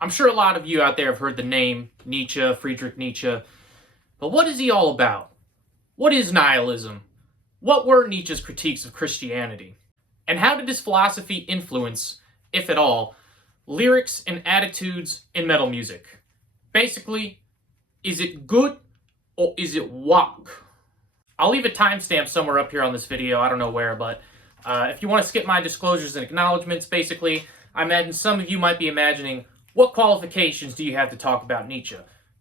I'm sure a lot of you out there have heard the name Nietzsche, Friedrich Nietzsche, but what is he all about? What is nihilism? What were Nietzsche's critiques of Christianity? And how did his philosophy influence, if at all, lyrics and attitudes in metal music? Basically, is it good or is it whack? I'll leave a timestamp somewhere up here on this video, I don't know where, but if you want to skip my disclosures and acknowledgements, basically, I imagine some of you might be imagining, what qualifications do you have to talk about Nietzsche?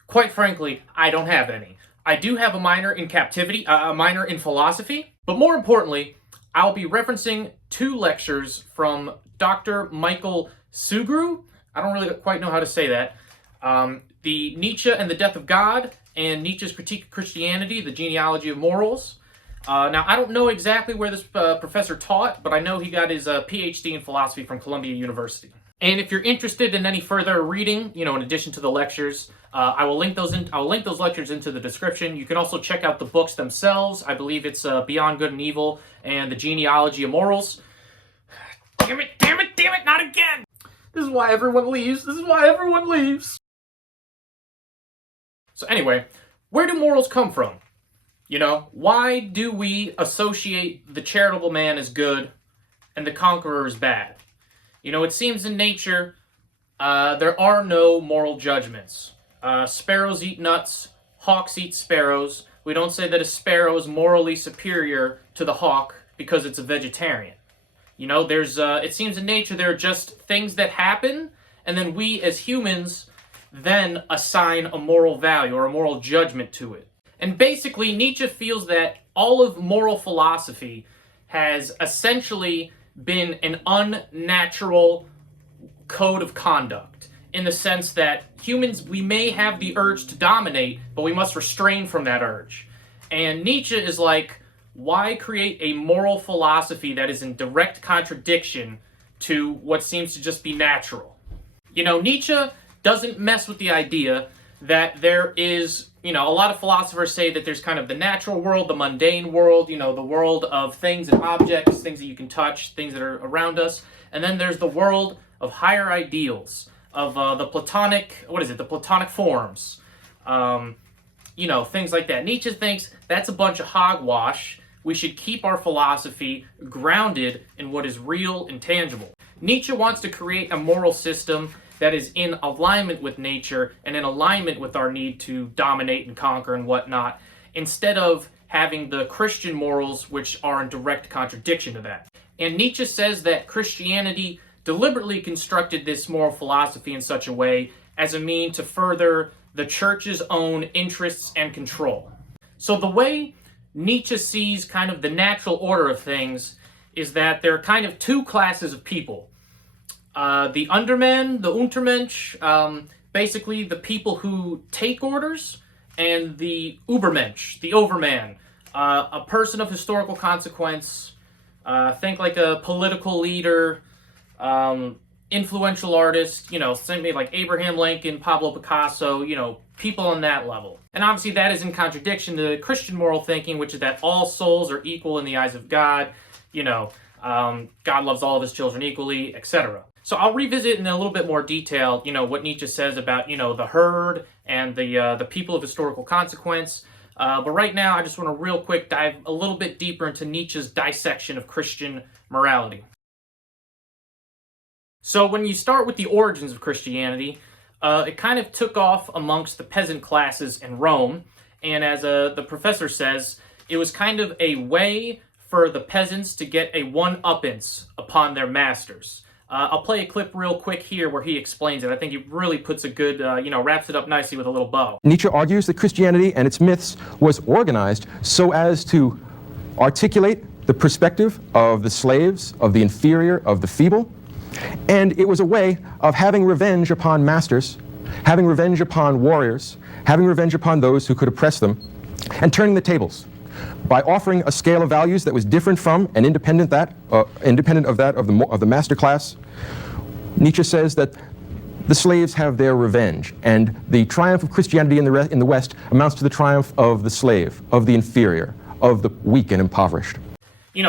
Quite frankly, I don't have any. I do have a minor in captivity, a minor in philosophy, but more importantly, I'll be referencing two lectures from Dr. Michael Sugrue. I don't really quite know how to say that. The Nietzsche and the Death of God, and Nietzsche's Critique of Christianity, the Genealogy of Morals. Now, I don't know exactly where this professor taught, but I know he got his PhD in philosophy from Columbia University. And if you're interested in any further reading, in addition to the lectures, I will link those lectures into the description. You can also check out the books themselves. I believe it's Beyond Good and Evil and the Genealogy of Morals. Damn it, not again! This is why everyone leaves. So anyway, where do morals come from? Why do we associate the charitable man as good and the conqueror as bad? It seems in nature there are no moral judgments. Sparrows eat nuts, hawks eat sparrows. We don't say that a sparrow is morally superior to the hawk because it's a vegetarian. It seems in nature there are just things that happen, and then we as humans then assign a moral value or a moral judgment to it. And basically, Nietzsche feels that all of moral philosophy has essentially been an unnatural code of conduct, in the sense that humans, we may have the urge to dominate, but we must restrain from that urge. And Nietzsche is like, why create a moral philosophy that is in direct contradiction to what seems to just be natural? Nietzsche doesn't mess with the idea that there is, a lot of philosophers say that there's kind of the natural world, the mundane world, the world of things and objects, things that you can touch, things that are around us. And then there's the world of higher ideals, of the Platonic forms, things like that. Nietzsche thinks that's a bunch of hogwash. We should keep our philosophy grounded in what is real and tangible. Nietzsche wants to create a moral system that is in alignment with nature and in alignment with our need to dominate and conquer and whatnot, instead of having the Christian morals which are in direct contradiction to that. And Nietzsche says that Christianity deliberately constructed this moral philosophy in such a way as a mean to further the church's own interests and control. So the way Nietzsche sees kind of the natural order of things is that there are kind of two classes of people. The Underman, the Untermensch, basically the people who take orders, and the Übermensch, the Overman, a person of historical consequence, think like a political leader, influential artist, something like Abraham Lincoln, Pablo Picasso, people on that level. And obviously that is in contradiction to Christian moral thinking, which is that all souls are equal in the eyes of God, God loves all of his children equally, etc. So I'll revisit in a little bit more detail, what Nietzsche says about, the herd and the people of historical consequence. But right now, I just want to real quick dive a little bit deeper into Nietzsche's dissection of Christian morality. So when you start with the origins of Christianity, it kind of took off amongst the peasant classes in Rome. And as the professor says, it was kind of a way for the peasants to get a one-uppance upon their masters. I'll play a clip real quick here where he explains it. I think it really puts a good, wraps it up nicely with a little bow. Nietzsche argues that Christianity and its myths was organized so as to articulate the perspective of the slaves, of the inferior, of the feeble, and it was a way of having revenge upon masters, having revenge upon warriors, having revenge upon those who could oppress them, and turning the tables by offering a scale of values that was different from and independent of that of the master class. Nietzsche says that the slaves have their revenge, and the triumph of Christianity in the West amounts to the triumph of the slave, of the inferior, of the weak and impoverished.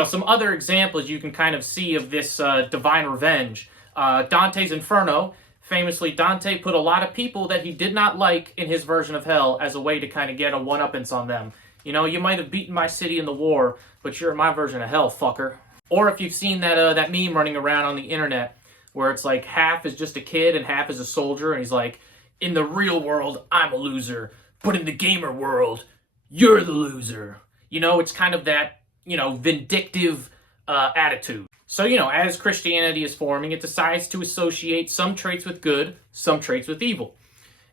Some other examples you can kind of see of this divine revenge. Dante's Inferno Famously, Dante put a lot of people that he did not like in his version of hell as a way to kind of get a one-uppance on them. You know, you might have beaten my city in the war, but you're in my version of hell, fucker. Or if you've seen that meme running around on the internet where it's like half is just a kid and half is a soldier, and he's like, in the real world, I'm a loser, but in the gamer world, you're the loser. You know, it's kind of that, you know, vindictive attitude. So, you know, as Christianity is forming, it decides to associate some traits with good, some traits with evil.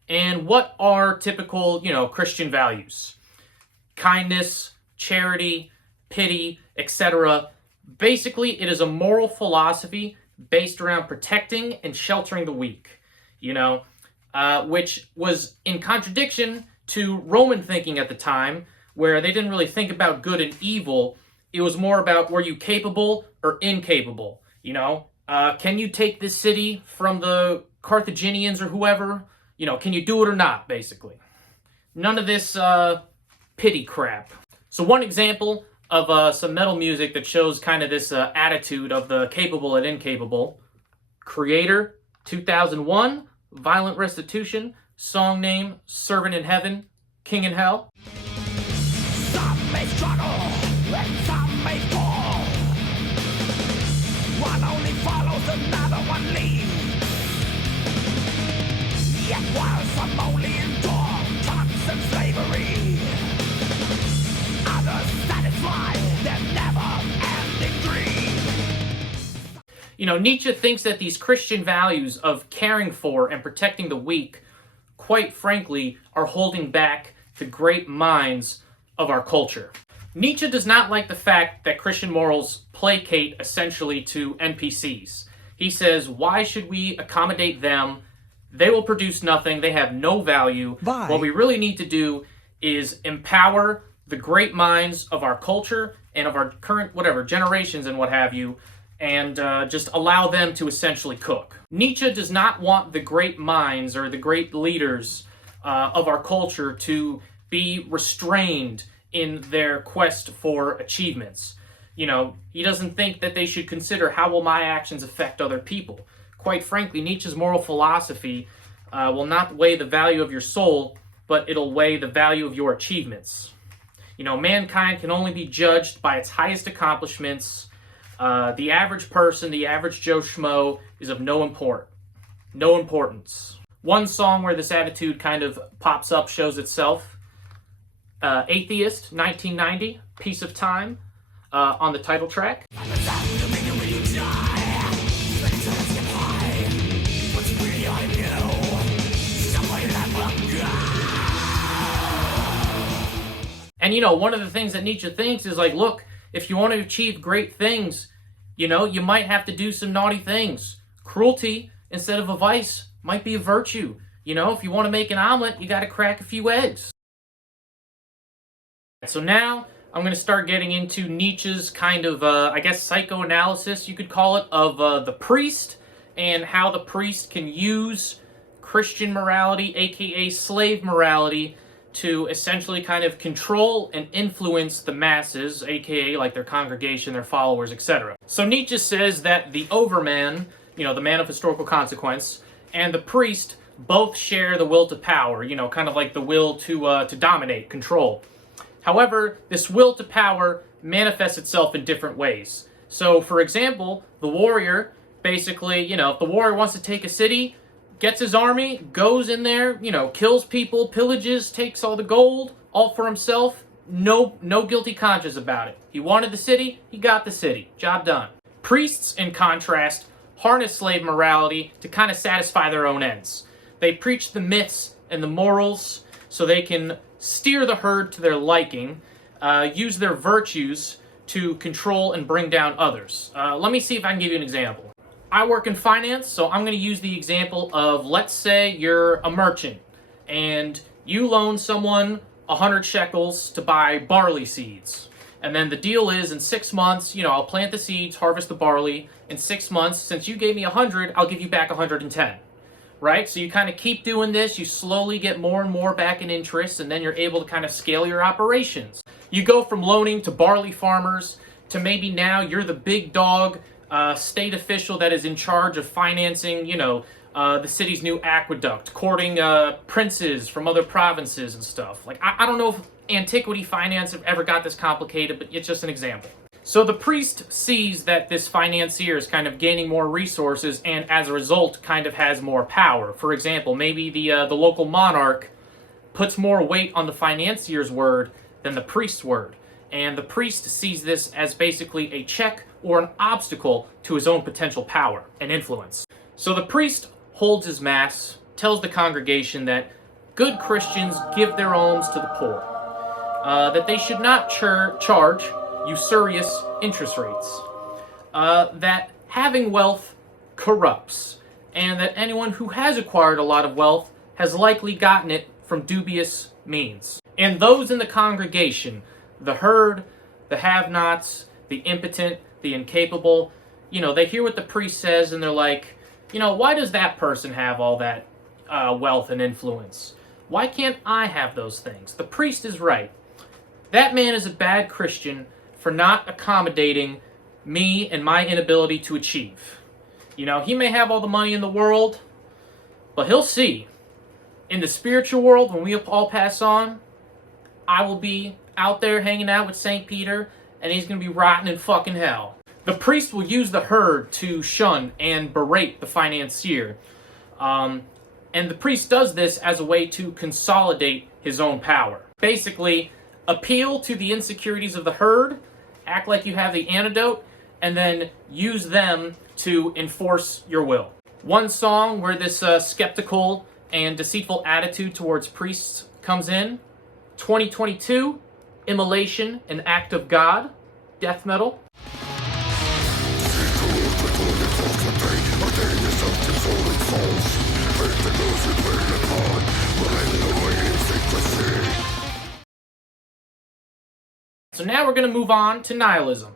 And what are typical, you know, Christian values? Kindness, charity, pity, etc. Basically, it is a moral philosophy based around protecting and sheltering the weak, you know, which was in contradiction to Roman thinking at the time, where they didn't really think about good and evil. It was more about, were you capable or incapable? You know, can you take this city from the Carthaginians or whoever? You know, can you do it or not, basically? None of this pity crap. So one example of some metal music that shows kind of this attitude of the capable and incapable. Creator, 2001, Violent Restitution, song name, Servant in Heaven, King in Hell. Some may struggle and some may fall. One only follows, another one leads. Yet while some only endure constant slavery, others satisfy their never-ending dream. You know, Nietzsche thinks that these Christian values of caring for and protecting the weak, quite frankly, are holding back the great minds of our culture. Nietzsche does not like the fact that Christian morals placate essentially to NPCs. He says, why should we accommodate them? They will produce nothing. They have no value. Bye. What we really need to do is empower the great minds of our culture and of our current, whatever, generations and what have you, and just allow them to essentially cook. Nietzsche does not want the great minds or the great leaders of our culture to be restrained in their quest for achievements. You know, he doesn't think that they should consider, how will my actions affect other people? Quite frankly, Nietzsche's moral philosophy will not weigh the value of your soul, but it'll weigh the value of your achievements. You know, mankind can only be judged by its highest accomplishments. The average person, the average Joe Schmo, is of no importance. One song where this attitude kind of pops up, shows itself. Atheist, 1990, Piece of Time, on the title track. And, you know, one of the things that Nietzsche thinks is like, look, if you want to achieve great things, you know, you might have to do some naughty things. Cruelty, instead of a vice, might be a virtue. You know, if you want to make an omelet, you got to crack a few eggs. So now I'm going to start getting into Nietzsche's kind of, I guess, psychoanalysis, you could call it, of the priest and how the priest can use Christian morality, aka slave morality, to essentially kind of control and influence the masses, aka like their congregation, their followers, etc. So Nietzsche says that the overman, you know, the man of historical consequence, and the priest both share the will to power, you know, kind of like the will to dominate, control. However, this will to power manifests itself in different ways. So, for example, the warrior, basically, you know, if the warrior wants to take a city, gets his army, goes in there, you know, kills people, pillages, takes all the gold, all for himself, no guilty conscience about it. He wanted the city, he got the city. Job done. Priests, in contrast, harness slave morality to kind of satisfy their own ends. They preach the myths and the morals so they can steer the herd to their liking, use their virtues to control and bring down others. Let me see if I can give you an example. I work in finance, so I'm going to use the example of, let's say you're a merchant and you loan someone 100 shekels to buy barley seeds. And then the deal is, in 6 months, you know, I'll plant the seeds, harvest the barley. In 6 months, since you gave me 100, I'll give you back 110. Right? So you kind of keep doing this, you slowly get more and more back in interest, and then you're able to kind of scale your operations. You go from loaning to barley farmers to maybe now you're the big dog state official that is in charge of financing, the city's new aqueduct, courting princes from other provinces and stuff. Like, I don't know if antiquity finance ever got this complicated, but it's just an example. So the priest sees that this financier is kind of gaining more resources and as a result kind of has more power. For example, maybe the local monarch puts more weight on the financier's word than the priest's word. And the priest sees this as basically a check or an obstacle to his own potential power and influence. So the priest holds his mass, tells the congregation that good Christians give their alms to the poor, that they should not charge usurious interest rates, that having wealth corrupts, and that anyone who has acquired a lot of wealth has likely gotten it from dubious means. And those in the congregation, the herd, the have-nots, the impotent, the incapable, they hear what the priest says and they're like, why does that person have all that wealth and influence? Why can't I have those things? The priest is right. That man is a bad Christian for not accommodating me and my inability to achieve. He may have all the money in the world, but he'll see. In the spiritual world, when we all pass on, I will be out there hanging out with St. Peter, and he's going to be rotting in fucking hell. The priest will use the herd to shun and berate the financier. And the priest does this as a way to consolidate his own power. Basically, appeal to the insecurities of the herd, act like you have the antidote, and then use them to enforce your will. One song where this skeptical and deceitful attitude towards priests comes in, 2022, Immolation, an Act of God, death metal. So now we're going to move on to nihilism.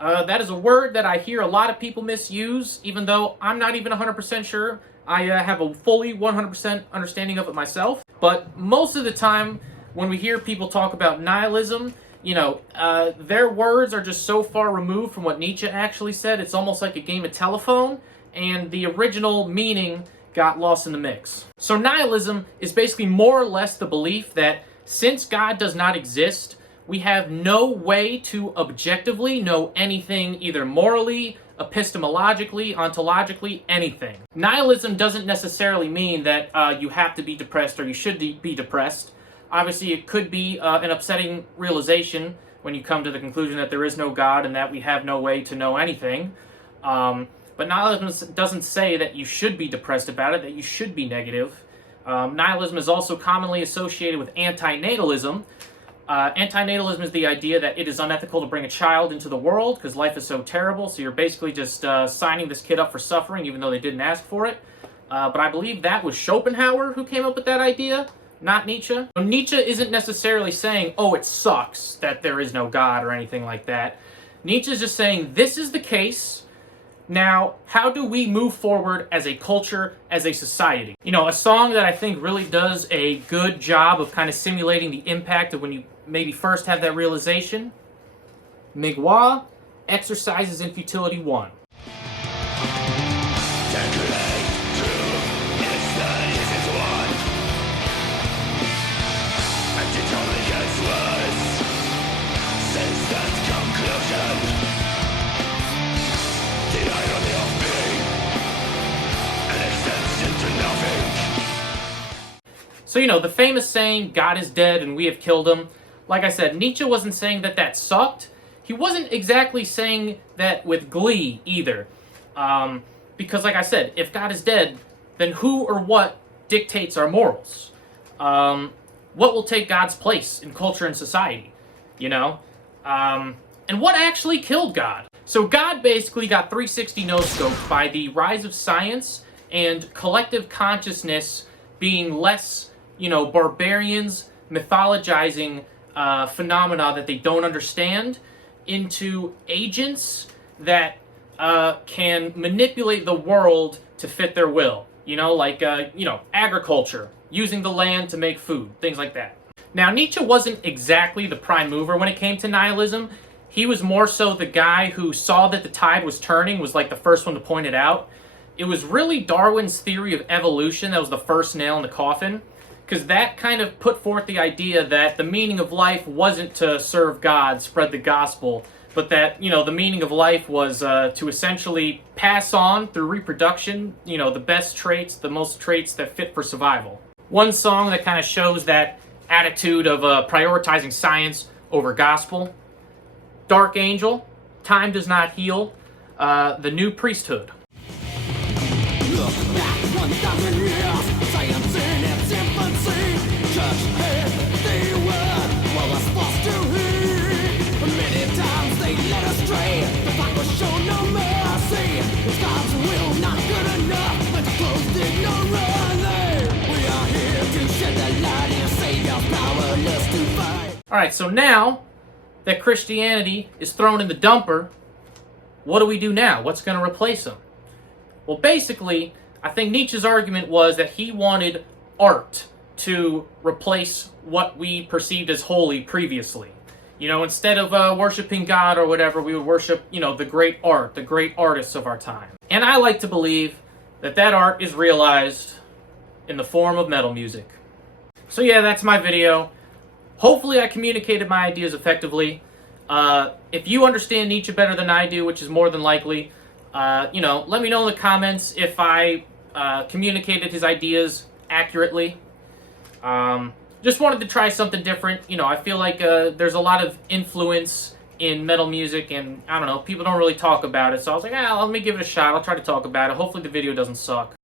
That is a word that I hear a lot of people misuse, even though I'm not even 100% sure I have a fully 100% understanding of it myself. But most of the time, when we hear people talk about nihilism, their words are just so far removed from what Nietzsche actually said, it's almost like a game of telephone, and the original meaning got lost in the mix. So nihilism is basically more or less the belief that since God does not exist, we have no way to objectively know anything, either morally, epistemologically, ontologically, anything. Nihilism doesn't necessarily mean that you have to be depressed or you should be depressed. Obviously, it could be an upsetting realization when you come to the conclusion that there is no God and that we have no way to know anything. But nihilism doesn't say that you should be depressed about it, that you should be negative. Nihilism is also commonly associated with antinatalism. Antinatalism is the idea that it is unethical to bring a child into the world because life is so terrible, so you're basically just signing this kid up for suffering even though they didn't ask for it. But I believe that was Schopenhauer who came up with that idea, not Nietzsche. So Nietzsche isn't necessarily saying, oh, it sucks that there is no God or anything like that. Nietzsche is just saying, this is the case. Now, how do we move forward as a culture, as a society? A song that I think really does a good job of kind of simulating the impact of when you maybe first have that realization. Migwa, Exercises in Futility 1. So, the famous saying, God is dead and we have killed him. Like I said, Nietzsche wasn't saying that that sucked. He wasn't exactly saying that with glee either. Because like I said, if God is dead, then who or what dictates our morals? What will take God's place in culture and society? And what actually killed God? So God basically got 360 no-scoped by the rise of science and collective consciousness being less, barbarians mythologizing phenomena that they don't understand into agents that can manipulate the world to fit their will. Like agriculture, using the land to make food, things like that. Now, Nietzsche wasn't exactly the prime mover when it came to nihilism. He was more so the guy who saw that the tide was turning, was like the first one to point it out. It was really Darwin's theory of evolution that was the first nail in the coffin, because that kind of put forth the idea that the meaning of life wasn't to serve God, spread the gospel, but that, the meaning of life was to essentially pass on through reproduction, the best traits, the most traits that fit for survival. One song that kind of shows that attitude of prioritizing science over gospel, Dark Angel, Time Does Not Heal, The New Priesthood. Look back 1,000 years, science in its infancy. Church had the word, what was supposed to heed. Many times they led astray, the flock was shown no mercy. It's God's will not good enough, and to close ignorantly. We are here to shed the light and Savior powerless to fight. Alright, so now that Christianity is thrown in the dumper, what do we do now? What's going to replace them? Well, basically, I think Nietzsche's argument was that he wanted art to replace what we perceived as holy previously. Instead of worshiping God or whatever, we would worship, the great art, the great artists of our time. And I like to believe that that art is realized in the form of metal music. So yeah, that's my video. Hopefully I communicated my ideas effectively. If you understand Nietzsche better than I do, which is more than likely, let me know in the comments if I communicated his ideas accurately. Just wanted to try something different. I feel like there's a lot of influence in metal music, and I don't know, people don't really talk about it. So I was like, let me give it a shot. I'll try to talk about it. Hopefully the video doesn't suck.